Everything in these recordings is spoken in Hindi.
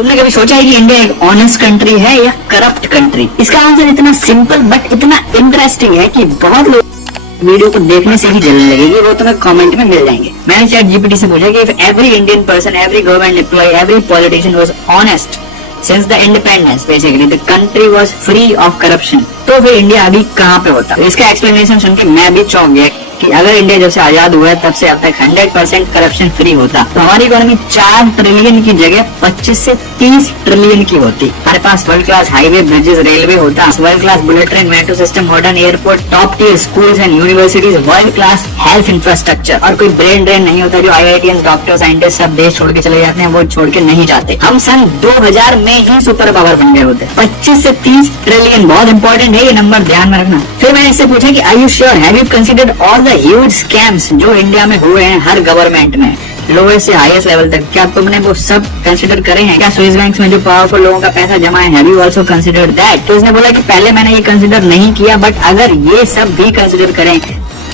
तुमने कभी सोचा है कि इंडिया एक ऑनेस्ट कंट्री है या करप्ट कंट्री? इसका आंसर इतना सिंपल बट इतना इंटरेस्टिंग है कि बहुत लोग वीडियो को देखने से ही जलने लगेगी। वो तुम्हें कमेंट में मिल जाएंगे। मैंने चैट जीपीटी से पूछा कि if every Indian person, every government employ, every politician was honest since the independence, basically the country was free of corruption, तो फिर इंडिया अभी कहाँ पे होता? तो इसका एक्सप्लेनेशन सुन के मैं भी चौंक गया कि अगर इंडिया जब से आजाद हुआ है तब से अब तक 100% करप्शन फ्री होता तो हमारी इकोनॉमी 4 ट्रिलियन की जगह 25 से 30 ट्रिलियन की होती। हमारे पास world class highway, bridges, railway होता, world class bullet train, metro system, modern airport, top tier schools and universities, world class health infrastructure, और कोई ब्रेन ड्रेन नहीं होता जो IITians, डॉक्टर, साइंटिस्ट सब देश छोड़ के चले जाते हैं, वो छोड़ के नहीं जाते। हम सन 2000 में ही सुपर पावर बन गए होते। 25 से 30 ट्रिलियन बहुत इंपॉर्टेंट है, ये नंबर ध्यान में रखना। फिर मैंने इससे पूछा कि are you sure, have you considered all the huge scams जो इंडिया में हुए हैं हर गवर्नमेंट में, लोएस्ट से हाईएस्ट लेवल तक, क्या तुमने वो सब कंसिडर करे हैं? क्या स्विस बैंक में जो पावरफुल लोगों का पैसा जमा है, have you also considered that? तो उसने बोला कि पहले मैंने ये कंसीडर नहीं किया, बट अगर ये सब भी कंसीडर करें,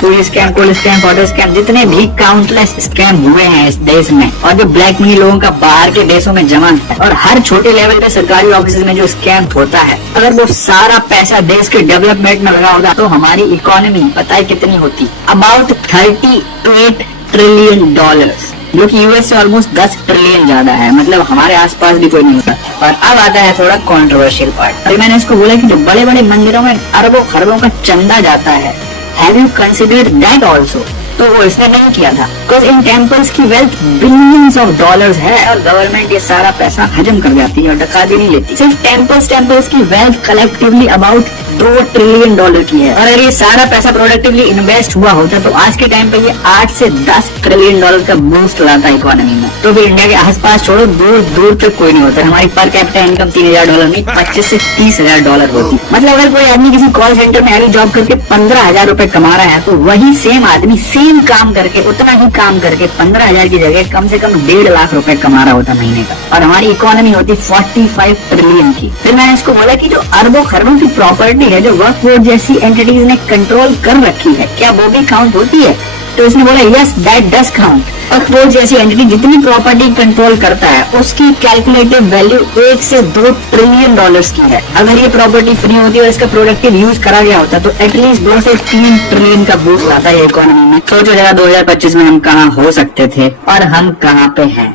कोई स्कैम, कोल स्कैम, फोटो स्कैम, जितने भी काउंटलेस स्कैम हुए हैं इस देश में, और जो ब्लैक मनी लोगों का बाहर के देशों में जमा है, और हर छोटे लेवल पे सरकारी ऑफिस में जो स्कैम होता है, अगर वो सारा पैसा देश के डेवलपमेंट में लगा होता तो हमारी इकोनॉमी पता है कितनी होती? अबाउट 38 ट्रिलियन डॉलर्स, जो कि यूएस से ऑलमोस्ट 10 ट्रिलियन ज्यादा है। मतलब हमारे आसपास भी कोई नहीं होता। और अब आता है थोड़ा कंट्रोवर्शियल पार्ट। अभी मैंने इसको बोला कि जो बड़े बड़े मंदिरों में अरबों खरबों का चंदा जाता है, have you considered that also? तो वो इसने नहीं किया था, बिकॉज इन टेम्पल्स की वेल्थ बिलियंस ऑफ डॉलर्स है और गवर्नमेंट ये सारा पैसा हजम कर जाती है और डका भी नहीं लेती। सिर्फ टेम्पल्स की wealth collectively about 2 trillion dollar की है, और अगर ये सारा पैसा प्रोडक्टिवली इन्वेस्ट हुआ होता तो आज के टाइम पे ये 8 से 10 ट्रिलियन डॉलर का बूस्ट लाता इकोनॉमी में। तो फिर इंडिया के आसपास छोड़ो, दूर दूर तक कोई नहीं होता। हमारी पर कैपिटा इनकम $3000 नहीं, 25 से $30,000 होती। मतलब अगर कोई आदमी किसी कॉल सेंटर में अभी जॉब करके 15,000 रुपए कमा रहा है, तो वही सेम आदमी सेम काम करके, उतना ही काम करके 15,000 की जगह कम से कम 1.5 लाख रुपए कमा रहा होता महीने का, और हमारी इकोनॉमी होती 45 ट्रिलियन की। फिर मैंने इसको बोला कि जो अरबों खरबों की प्रॉपर्टी है जो वक्फ बोर्ड जैसी एंटिटीज ने कंट्रोल कर रखी है, क्या वो भी काउंट होती है? तो इसने बोला yes that does count. Waqf board जैसी एंटिटी जितनी प्रॉपर्टी कंट्रोल करता है उसकी कैलकुलेटेड वैल्यू 1 से 2 ट्रिलियन डॉलर्स की है। अगर ये प्रॉपर्टी फ्री होती और इसका प्रोडक्टिव यूज करा गया होता तो एटलीस्ट 2 से 3 ट्रिलियन का बूस्ट आता है इकोनॉमी में। सोचो जरा 2025 में हम कहाँ हो सकते थे और हम कहाँ पे हैं।